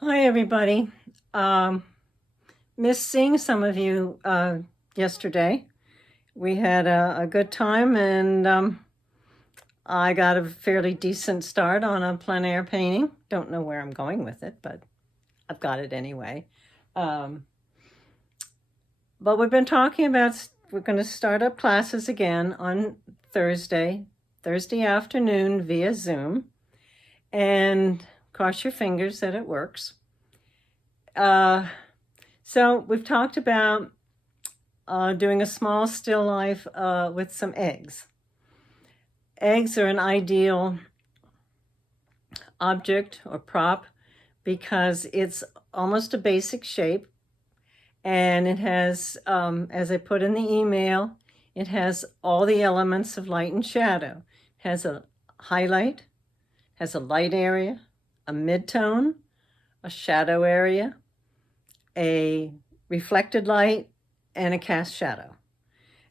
Hi, everybody. Um, Missed seeing some of you yesterday. We had a good time, and I got a fairly decent start on a plein air painting. Don't know where I'm going with it, but I've got it anyway. Um, but we've been talking about we're going to start up classes again on Thursday afternoon via Zoom, and cross your fingers that it works. So we've talked about doing a small still life with some eggs. Eggs are an ideal object or prop because it's almost a basic shape, and it has, as I put in the email, it has all the elements of light and shadow. It has a highlight, has a light area, a midtone, a shadow area, a reflected light, and a cast shadow.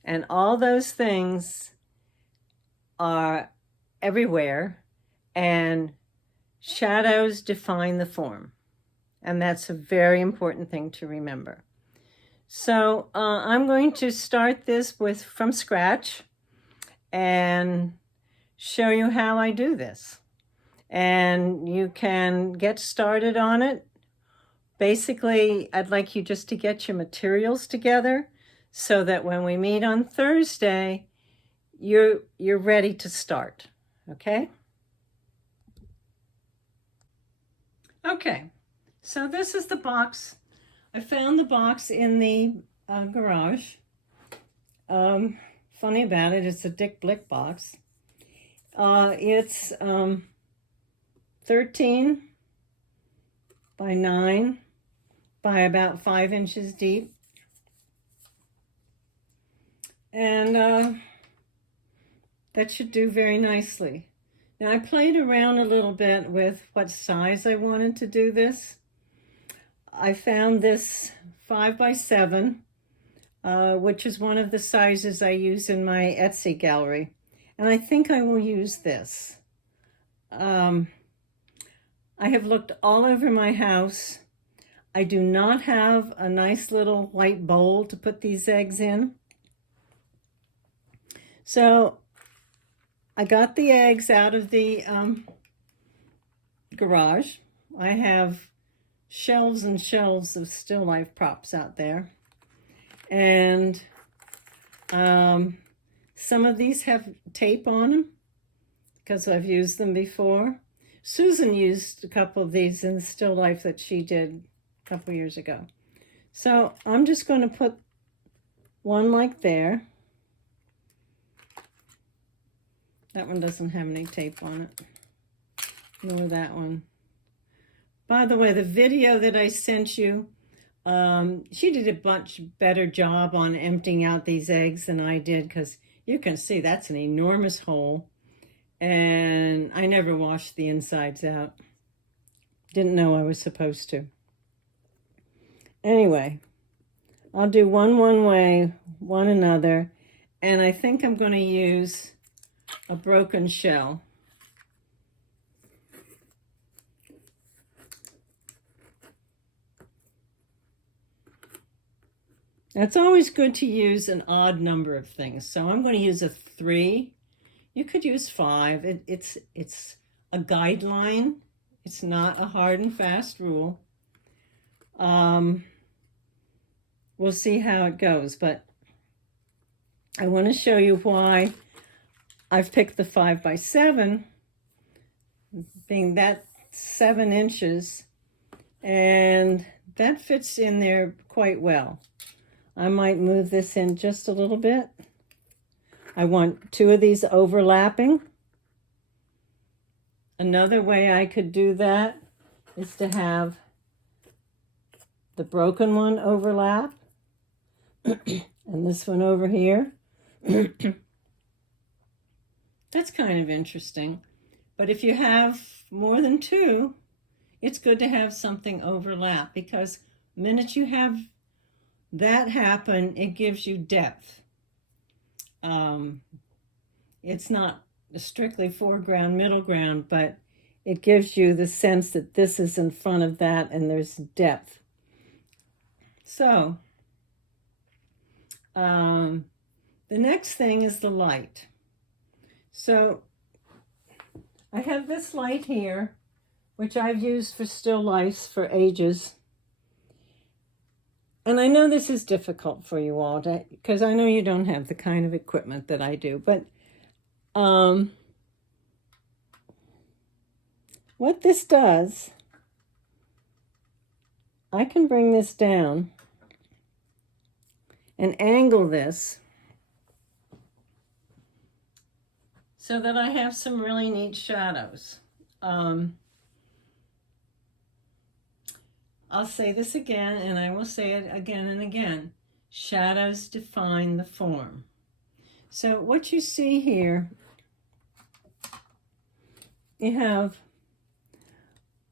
And all those things are everywhere, and shadows define the form. And that's a very important thing to remember. So I'm going to start this from scratch and show you how I do this. And you can get started on it. Basically, I'd like you just to get your materials together so that when we meet on Thursday, you're ready to start, okay? Okay, so this is the box. I found the box in the garage. Funny about it, it's a Dick Blick box. It's 13 by 9 by about 5 inches deep. And that should do very nicely. Now I played around a little bit with what size I wanted to do this. I found this 5 by 7, which is one of the sizes I use in my Etsy gallery. And I think I will use this. I have looked all over my house. I do not have a nice little white bowl to put these eggs in. So I got the eggs out of the garage. I have shelves and shelves of still life props out there. And some of these have tape on them because I've used them before. Susan used a couple of these in the still life that she did a couple years ago. So I'm just going to put one like there. That one doesn't have any tape on it, nor that one. By the way, the video that I sent you, she did a much better job on emptying out these eggs than I did, because you can see that's an enormous hole, and I never washed the insides out. Didn't know I was supposed to. Anyway, I'll do one way, one another, and I think I'm going to use a broken shell. It's always good to use an odd number of things. So I'm going to use a 3. You could use 5. It's a guideline. It's not a hard and fast rule. We'll see how it goes, but I want to show you why I've picked the 5 by 7, being that 7 inches, and that fits in there quite well. I might move this in just a little bit. I want 2 of these overlapping. Another way I could do that is to have the broken one overlap and this one over here. That's kind of interesting. But if you have more than 2, it's good to have something overlap, because the minute you have that happen, it gives you depth. It's not a strictly foreground, middle ground, but it gives you the sense that this is in front of that and there's depth. So, the next thing is the light. So, I have this light here, which I've used for still lifes for ages. And I know this is difficult for you all, because I know you don't have the kind of equipment that I do, but what this does, I can bring this down and angle this so that I have some really neat shadows. I'll say this again, and I will say it again and again. Shadows define the form. So what you see here, you have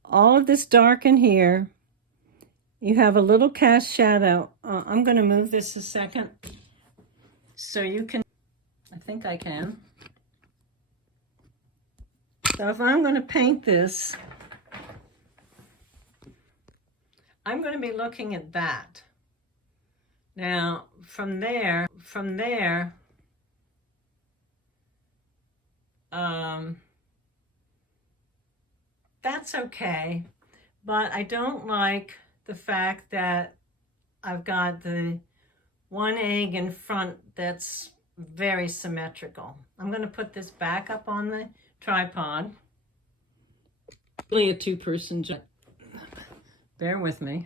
all of this dark in here. You have a little cast shadow. I'm going to move this a second so you can, I think I can. So if I'm going to paint this, I'm going to be looking at that. Now, from there, that's okay, but I don't like the fact that I've got the one egg in front that's very symmetrical. I'm going to put this back up on the tripod. Really a two-person job. Bear with me.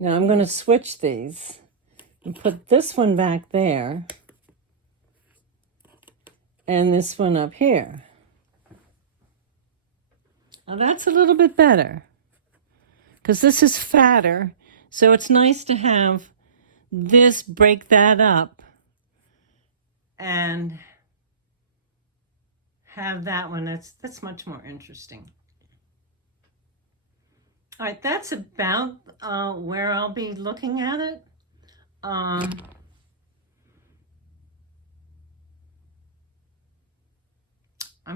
Now I'm going to switch these and put this one back there and this one up here. Now that's a little bit better because this is fatter, so it's nice to have this break that up and have that one. That's much more interesting. All right, that's about where I'll be looking at it. I'm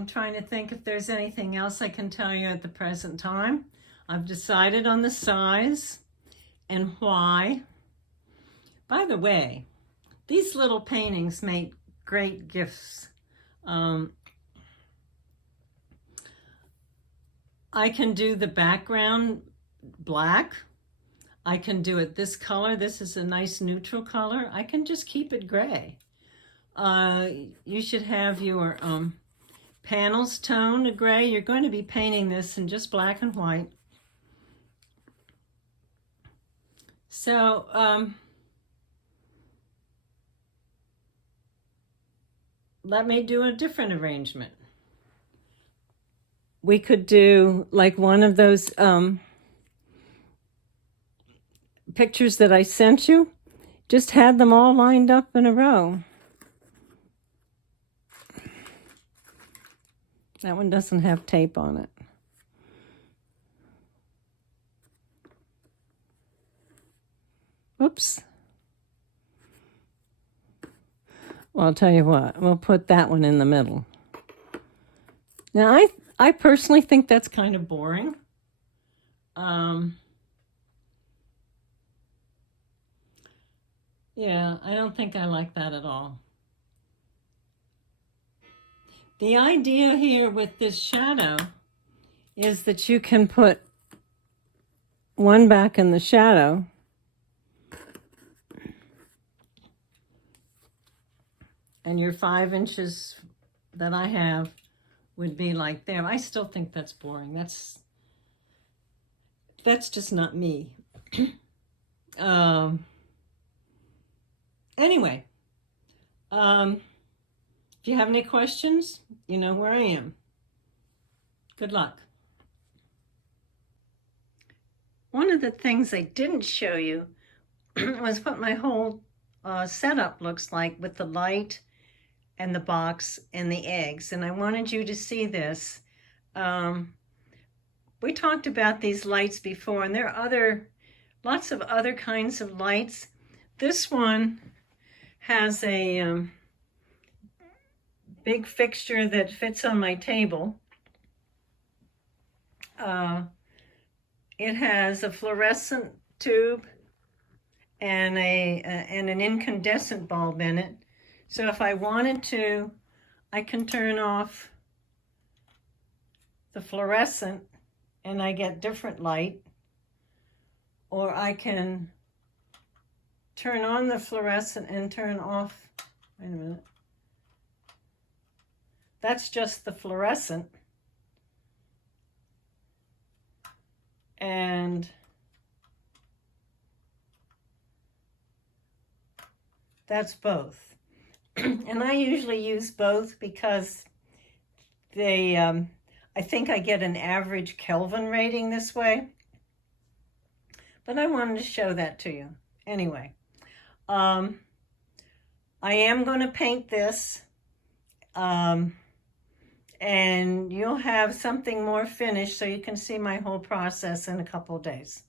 trying to think if there's anything else I can tell you at the present time. I've decided on the size and why. By the way, these little paintings make great gifts. I can do the background black. I can do it this color. This is a nice neutral color. I can just keep it gray. You should have your panels toned to gray. You're going to be painting this in just black and white. So let me do a different arrangement. We could do like one of those pictures that I sent you. Just had them all lined up in a row. That one doesn't have tape on it. Oops. Well, I'll tell you what, we'll put that one in the middle. Now, I personally think that's kind of boring. Yeah, I don't think I like that at all. The idea here with this shadow is that you can put one back in the shadow and your 5 inches that I have would be like there. I still think that's boring. That's just not me. Anyway, if you have any questions, you know where I am. Good luck. One of the things I didn't show you was what my whole setup looks like with the light and the box and the eggs. And I wanted you to see this. we talked about these lights before, and there are lots of other kinds of lights. This one has a big fixture that fits on my table. It has a fluorescent tube and an incandescent bulb in it. So if I wanted to, I can turn off the fluorescent and I get different light, or I can turn on the fluorescent and turn off, wait a minute, that's just the fluorescent, and that's both. And I usually use both because they, I think I get an average Kelvin rating this way. But I wanted to show that to you. Anyway, I am going to paint this, and you'll have something more finished so you can see my whole process in a couple of days.